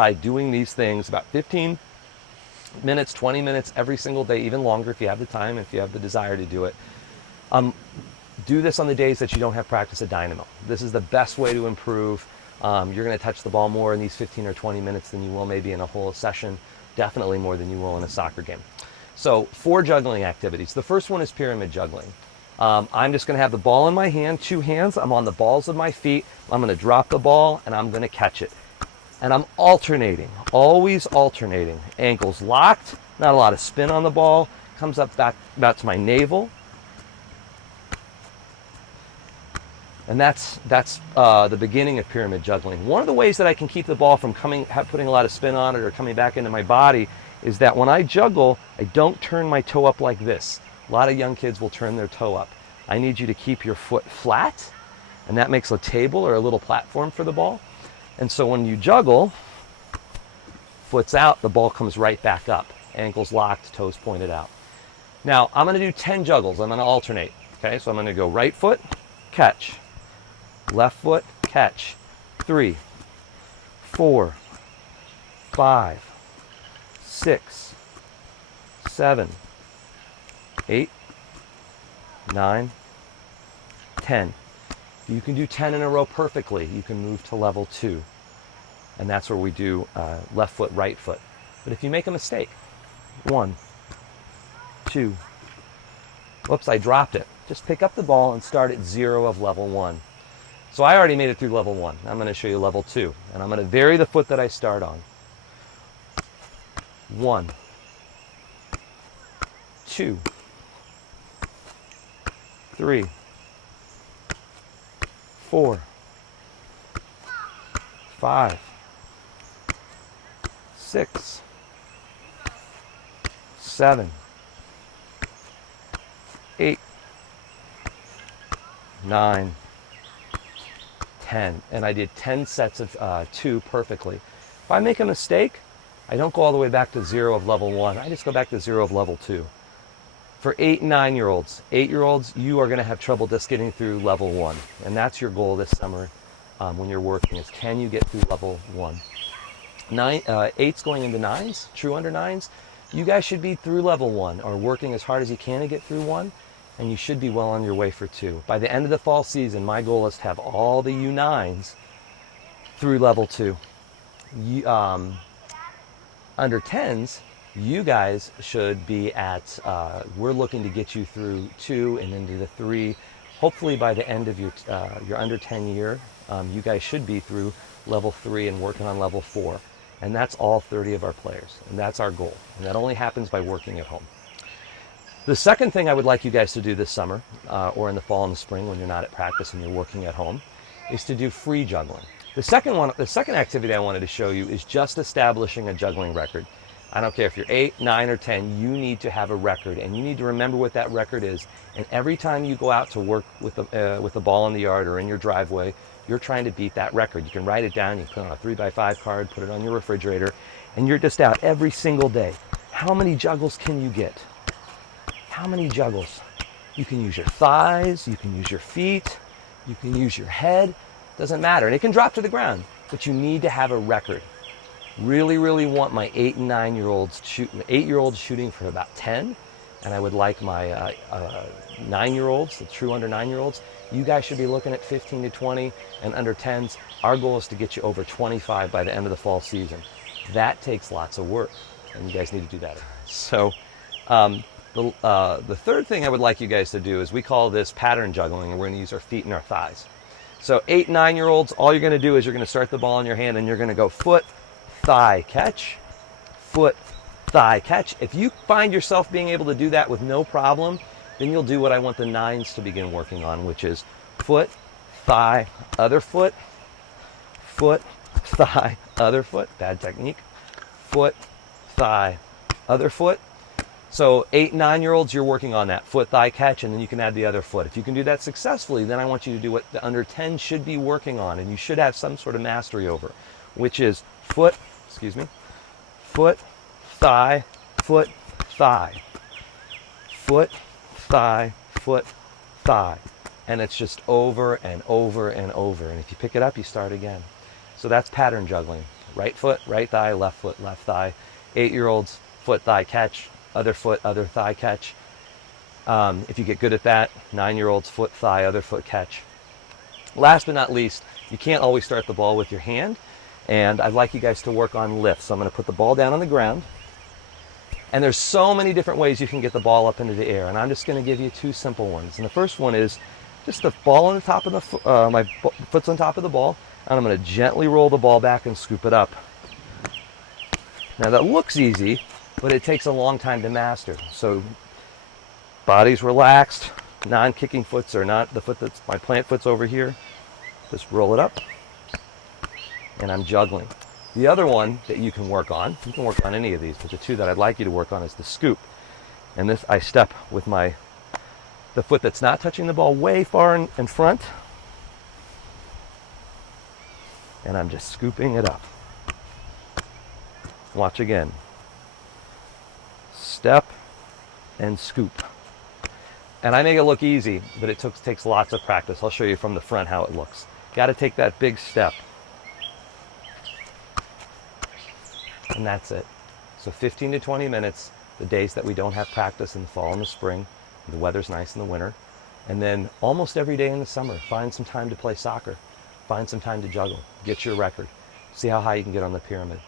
by doing these things about 15 minutes, 20 minutes every single day, even longer if you have the time, if you have the desire to do it. Do this on the days that you don't have practice at Dynamo. This is the best way to improve. You're going to touch the ball more in these 15 or 20 minutes than you will maybe in a whole session, definitely more than you will in a soccer game. So 4 juggling activities. The first one is pyramid juggling. I'm just going to have the ball in my hand, 2 hands. I'm on the balls of my feet. I'm going to drop the ball and I'm going to catch it. And I'm alternating, always alternating. Ankles locked, not a lot of spin on the ball. Comes up back about to my navel. And that's the beginning of pyramid juggling. One of the ways that I can keep the ball from putting a lot of spin on it or coming back into my body is that when I juggle, I don't turn my toe up like this. A lot of young kids will turn their toe up. I need you to keep your foot flat, and that makes a table or a little platform for the ball. And so when you juggle, foot's out, the ball comes right back up. Ankles locked, toes pointed out. Now, I'm going to do 10 juggles. I'm going to alternate. Okay, so I'm going to go right foot, catch. Left foot, catch. 3, 4, 5, 6, 7, 8, 9, 10. You can do 10 in a row perfectly. You can move to level 2. And that's where we do left foot, right foot. But if you make a mistake, 1, 2, whoops, I dropped it. Just pick up the ball and start at 0 of level 1. So I already made it through level 1. I'm going to show you level 2. And I'm going to vary the foot that I start on. 1, 2, 3, 4, 5, 6, 7, 8, 9, 10. And I did 10 sets of 2 perfectly. If I make a mistake, I don't go all the way back to 0 of level 1. I just go back to 0 of level 2. For 8 and 9-year-olds, 8-year-olds, you are going to have trouble just getting through level 1. And that's your goal this summer when you're working, is can you get through level 1? 8's going into 9s, true under 9s. You guys should be through level 1 or working as hard as you can to get through 1. And you should be well on your way for 2. By the end of the fall season, my goal is to have all the U9s through level 2. Under 10s, you guys should be at, we're looking to get you through 2 and into the 3. Hopefully by the end of your under 10 year, you guys should be through level 3 and working on level 4. And that's all 30 of our players. And that's our goal. And that only happens by working at home. The second thing I would like you guys to do this summer, or in the fall and the spring when you're not at practice and you're working at home, is to do free juggling. The second activity I wanted to show you is just establishing a juggling record. I don't care if you're 8, 9, or 10, you need to have a record, and you need to remember what that record is. And every time you go out to work with the ball in the yard or in your driveway, you're trying to beat that record. You can write it down, you can put it on a 3x5 card, put it on your refrigerator, and you're just out every single day. How many juggles can you get? How many juggles? You can use your thighs, you can use your feet, you can use your head, doesn't matter. And it can drop to the ground, but you need to have a record. Really, really want my 8 and 9-year-olds shooting, 8-year-olds shooting for about 10, and I would like my 9-year-olds, the true under 9-year-olds, you guys should be looking at 15 to 20, and under 10s, our goal is to get you over 25 by the end of the fall season. That takes lots of work, and you guys need to do that. So, the third thing I would like you guys to do is we call this pattern juggling, and we're going to use our feet and our thighs. So 8 and 9-year-olds, all you're going to do is you're going to start the ball in your hand and you're going to go foot, thigh, catch, foot, thigh, catch. If you find yourself being able to do that with no problem, then you'll do what I want the 9s to begin working on, which is foot, thigh, other foot, thigh, other foot, bad technique, foot, thigh, other foot. So 8, 9-year-olds, you're working on that foot, thigh, catch, and then you can add the other foot. If you can do that successfully, then I want you to do what the under 10 should be working on, and you should have some sort of mastery over, which is foot, foot, thigh, foot, thigh, foot, thigh, foot, thigh. And it's just over and over and over. And if you pick it up, you start again. So that's pattern juggling. right foot, right thigh, left foot, left thigh. 8-year-olds, foot, thigh, catch, other foot, other thigh, catch. If you get good at that, 9-year-olds, foot, thigh, other foot, catch. Last but not least, you can't always start the ball with your hand, and I'd like you guys to work on lifts. So I'm going to put the ball down on the ground, and there's so many different ways you can get the ball up into the air, and I'm just going to give you 2 simple ones. And the first one is just the ball on the top of the my foot's on top of the ball, and I'm going to gently roll the ball back and scoop it up. Now that looks easy, but it takes a long time to master. So body's relaxed, non-kicking foots or not the foot that's my plant foot's over here. Just roll it up, and I'm juggling. The other one that you can work on any of these, but the 2 that I'd like you to work on is the scoop. And this, I step with the foot that's not touching the ball way far in front, and I'm just scooping it up. Watch again. Step and scoop. And I make it look easy, but it takes lots of practice. I'll show you from the front how it looks. Got to take that big step. And that's it. So 15 to 20 minutes, the days that we don't have practice in the fall and the spring, the weather's nice in the winter, and then almost every day in the summer, find some time to play soccer, find some time to juggle, get your record, see how high you can get on the pyramid.